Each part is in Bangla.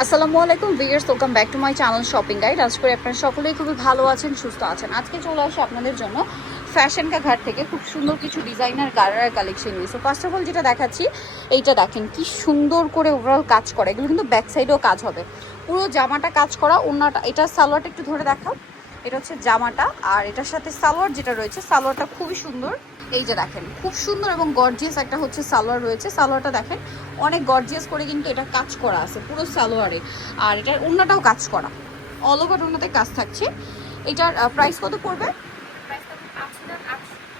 আসসালামু আলাইকুম viewers welcome back to my channel shopping guide. আজ করে আপনারা সকলেই খুবই ভালো আছেন, সুস্থ আছেন। আজকে চলে আসে আপনাদের জন্য ফ্যাশন কা ঘাট থেকে খুব সুন্দর কিছু ডিজাইনার গারার কালেকশন নিয়ে। সো ফার্স্ট অফ অল যেটা দেখাচ্ছি, এইটা দেখেন, কি সুন্দর করে ওভারঅল কাজ করে। এগুলো কিন্তু ব্যাক সাইডেও কাজ হবে। পুরো জামাটা কাজ করা অন্যটা এটা সালোয়ারটা একটু ধরে দেখাও। এটা হচ্ছে জামাটা, আর এটার সাথে সালোয়ার যেটা রয়েছে, সালোয়ারটা খুবই সুন্দর। এই যে দেখেন, খুব সুন্দর এবং গর্জিয়াস একটা হচ্ছে সালোয়ার রয়েছে। সালোয়ারটা দেখেন, অনেক গর্জিয়াস করে কিন্তু এটা কাজ করা আছে, পুরো সালোয়ারে। আর এটার অন্যটাও কাজ করা। অল ওভার অন্যতে কাজ থাকছে। এটার প্রাইস কত পড়বে?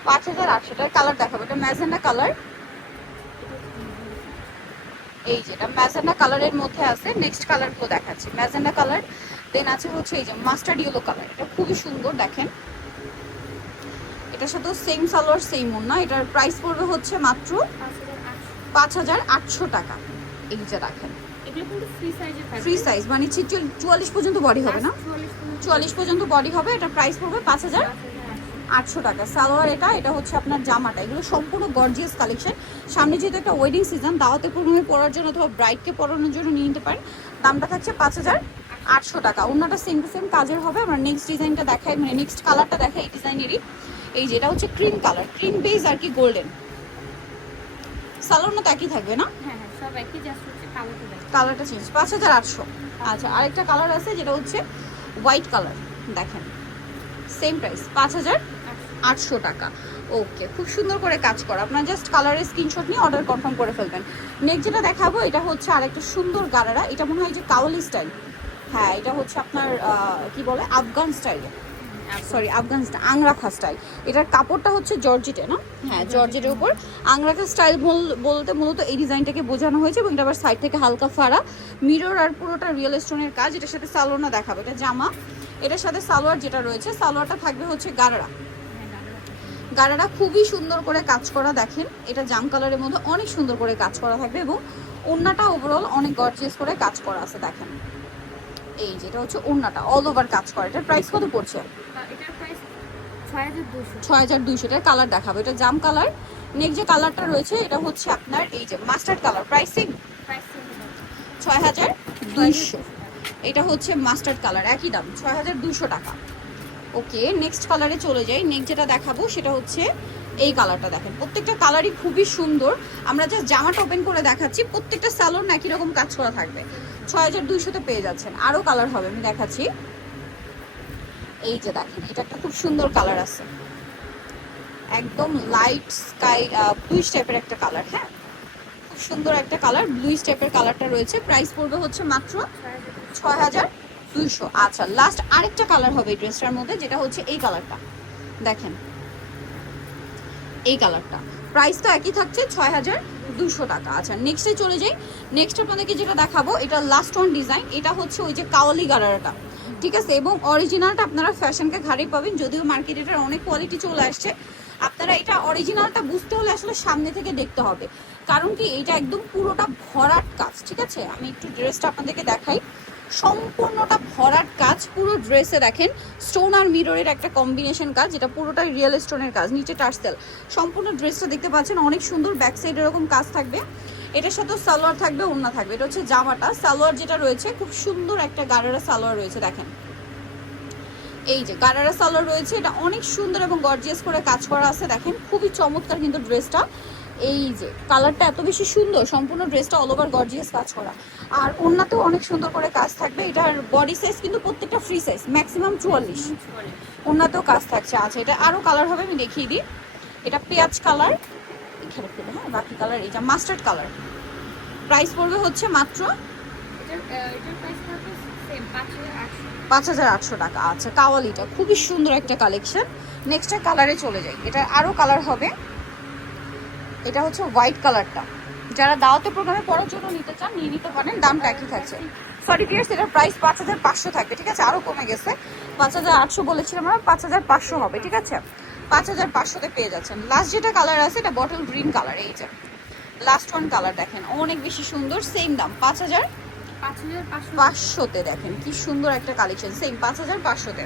পাঁচ হাজার আটশোটার কালার দেখাবো। এটা ম্যাজেন্ডা কালার এই যেটা ম্যাজেন্ডা কালারের মধ্যে আছে। নেক্সট কালারগুলো দেখাচ্ছি। ম্যাজেন্ডা কালার দেন আছে হচ্ছে এই যে মাস্টার্ড ইয়েলো কালার এটা খুবই সুন্দর, দেখেন। এটার সাথে সেম সালোয়ার সেম ওনা এটার প্রাইস পড়বে হচ্ছে মাত্র পাঁচ হাজার আটশো টাকা। এই যে দেখেন। ফ্রি সাইজ মানে চুয়াল্লিশ পর্যন্ত বডি হবে না? চুয়াল্লিশ পর্যন্ত বডি হবে এটা প্রাইস পড়বে পাঁচ হাজার আটশো টাকা। সালোয়ার এটা এটা হচ্ছে আপনার জামাটা। এগুলো সম্পূর্ণ গর্জিয়াস কালেকশন সামনে যেহেতু একটা ওয়েডিং সিজন দাওয়াতে প্রোগ্রামে পরার জন্য অথবা ব্রাইডকে পরানোর জন্য নিয়ে নিতে পারেন। দামটা থাকছে পাঁচ হাজার আটশো টাকা। অন্যটা সেম টু সেম কাজের হবে। আমরা নেক্সট ডিজাইনটা দেখাই মানে নেক্সট কালারটা দেখাই এই ডিজাইনেরই এই যেটা হচ্ছে ক্রিম কালার ক্রিম বেজ আর কি গোল্ডেন সালোয়ার তো একই থাকবে না? কালারটা চেঞ্জ পাঁচ হাজার আটশো। আচ্ছা আরেকটা কালার আছে যেটা হচ্ছে হোয়াইট কালার দেখেন। সেম প্রাইস পাঁচ হাজার আটশো টাকা। ওকে খুব সুন্দর করে কাজ করা। আপনার জাস্ট কালারের স্ক্রিনশট নিয়ে অর্ডার কনফার্ম করে ফেলবেন। নেক্সট যেটা দেখাবো এটা হচ্ছে আরেকটা সুন্দর গারারা। এটা মনে হয় যে কাওয়ালি স্টাইল হ্যাঁ এটা হচ্ছে আপনার কি বলে Afghan style sorry Afghanistan angrakha style এটার কাপড়টা হচ্ছে জর্জিটে, না? হ্যাঁ জর্জেটের উপর। আংরাখা স্টাইল বলতে মূলত এই ডিজাইনটাকে বোঝানো হয়েছে এবং এটা আবার সাইড থেকে হালকা ফাড়া। মিরর আর পুরোটা রিয়েল স্টোনের কাজ, এটার সাথে সালোয়ারটা দেখাবো। এটা জামা, এটার সাথে সালোয়ার যেটা রয়েছে, সালোয়ারটা থাকবে হচ্ছে গারারা। গারারা খুবই সুন্দর করে কাজ করা, দেখেন। এটা জাম কালারের মধ্যে অনেক সুন্দর করে কাজ করা থাকবে এবং ওড়নাটা ওভারঅল অনেক গর্জিয়াস করে কাজ করা আছে, দেখেন। এই যেটা হচ্ছে ওড়নাটা অল ওভার কাজ করে। এটার প্রাইস কত পড়ছে? ছয় হাজার দুইশো। এটার কালার দেখাবো। এটা জাম কালার নেক্সট যে কালারটা রয়েছে এটা হচ্ছে আপনার এই যে মাস্টার্ড কালার প্রাইসিং ছয় হাজার দুইশো। এটা হচ্ছে মাস্টার্ড কালার একই দাম ছয় হাজার দুইশো টাকা। ওকে নেক্সট কালারে চলে যাই। নেক্সট যেটা দেখাবো সেটা হচ্ছে এই কালারটা দেখেন। প্রত্যেকটা কালারই খুবই সুন্দর। আমরা জাস্ট জামাটা ওপেন করে দেখাচ্ছি। প্রত্যেকটা স্যালোন একই রকম কাজ করা থাকবে। ছয় হাজার দুইশোতে পেয়ে যাচ্ছেন। আরও কালার হবে, আমি দেখাচ্ছি। এই যে দেখেন, এটা একটা খুব সুন্দর কালার আছে। একদম লাইট স্কাই ব্লুইশ টাইপের একটা কালার হ্যাঁ? খুব সুন্দর একটা কালার ব্লুইশ টাইপের কালারটা রয়েছে। প্রাইস পড়বে হচ্ছে মাত্র ছয় হাজার দুইশো। আচ্ছা লাস্ট আরেকটা কালার হবে এই ড্রেসটার মধ্যে, যেটা হচ্ছে এই কালারটা দেখেন এই কালারটা। প্রাইস তো একই থাকছে ছয় হাজার দুশো টাকা। আচ্ছা নেক্সটে চলে যাই। নেক্সট আপনাদেরকে যেটা দেখাবো, এটা লাস্ট ওয়ান ডিজাইন এটা হচ্ছে ওই যে কাওয়ালি গারারাটা ঠিক আছে? এবং অরিজিনালটা আপনারা ফ্যাশনকে ঘাড়ে পাবেন, যদিও মার্কেটে এটার অনেক কোয়ালিটি চলে আসছে। আপনারা এটা অরিজিনালটা বুঝতে হলে আসলে সামনে থেকে দেখতে হবে। কারণ কি, এটা একদম পুরোটা ভরাট কাজ, ঠিক আছে? আমি একটু ড্রেসটা আপনাদেরকে দেখাই। সম্পূর্ণটা ভরাট কাজ, পুরো ড্রেসে দেখেন স্টোন আর মিররের একটা কম্বিনেশন কাজ, যেটা পুরোটাই রিয়েল স্টোনের কাজ, নিচে টার্সেল। সম্পূর্ণ ড্রেসটা দেখতে পাচ্ছেন, অনেক সুন্দর ব্যাক সাইড এরকম কাজ থাকবে। এটার সাথেও সালোয়ার থাকবে, ওড়না থাকবে, এটা হচ্ছে জামাটা। সালোয়ার যেটা রয়েছে, খুব সুন্দর একটা গাড়ারা সালোয়ার রয়েছে, দেখেন। এই যে, গারারা সালোয়ার রয়েছে, এটা অনেক সুন্দর এবং গর্জিয়াস করে কাজ করা আছে, দেখেন। খুবই চমৎকার কিন্তু ড্রেসটা এই যে কালারটা এত বেশি সুন্দর সম্পূর্ণ ড্রেসটা অল ওভার গর্জিয়াস কাজ করা। আর ওড়নাতেও অনেক সুন্দর করে কাজ থাকবে এটার বডি সাইজ কিন্তু প্রত্যেকটা ফ্রি সাইজ ম্যাক্সিমাম চুয়াল্লিশ। ওড়নাতেও কাজ থাকছে। আচ্ছা এটা আরও কালার হবে আমি দেখিয়ে দিই। এটা পেঁয়াজ কালার এখানে পেলে হ্যাঁ বাকি কালার এটা মাস্টার্ড কালার প্রাইস পড়বে হচ্ছে মাত্র পাঁচ হাজার আটশো। টাকা। আচ্ছা কাওয়ালিটা খুবই সুন্দর একটা কালেকশন নেক্সট কালারে চলে যাই। এটা আরও কালার হবে। এটা হচ্ছে হোয়াইট কালারটা যারা দাওয়াতে প্রোগ্রামে পড়ার জন্য নিতে চান, নিয়ে নিতে পারেন, দামটা একই থাকছে। সরি পিয়ার্স এটার প্রাইস পাঁচ হাজার পাঁচশো থাকবে, ঠিক আছে? আরও কমে গেছে। পাঁচ হাজার আটশো বলেছিলাম আমরা, পাঁচ হাজার পাঁচশো হবে, ঠিক আছে? পাঁচ হাজার পাঁচশোতে পেয়ে যাচ্ছেন। লাস্ট যেটা কালার আছে, এটা বটল গ্রিন কালার এই যে। লাস্ট ওয়ান কালার দেখেন, অনেক বেশি সুন্দর সেম দাম। পাঁচ হাজার পাঁচশোতে দেখেন, কি সুন্দর একটা কালেকশন সেম পাঁচ হাজার পাঁচশোতে।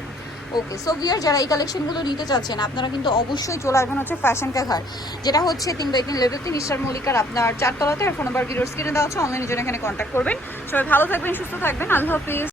ওকে সো ভিয়ার যারা এই কালেকশনগুলো নিতে চাচ্ছেন, আপনারা কিন্তু অবশ্যই চলে আসবেন হচ্ছে ফ্যাশন ক্যাঘার যেটা হচ্ছে তিন বাই লেভেল তিন ইস্টার মল্লিকার আপনার চারতলাতে আর ফোন নাম্বার ভিডিওর স্ক্রিনে দেওয়া আছে অনলাইনে জন্য এখানে কন্ট্যাক্ট করবেন। সবাই ভালো থাকবেন, সুস্থ থাকবেন, আল্লাহ হাফিজ।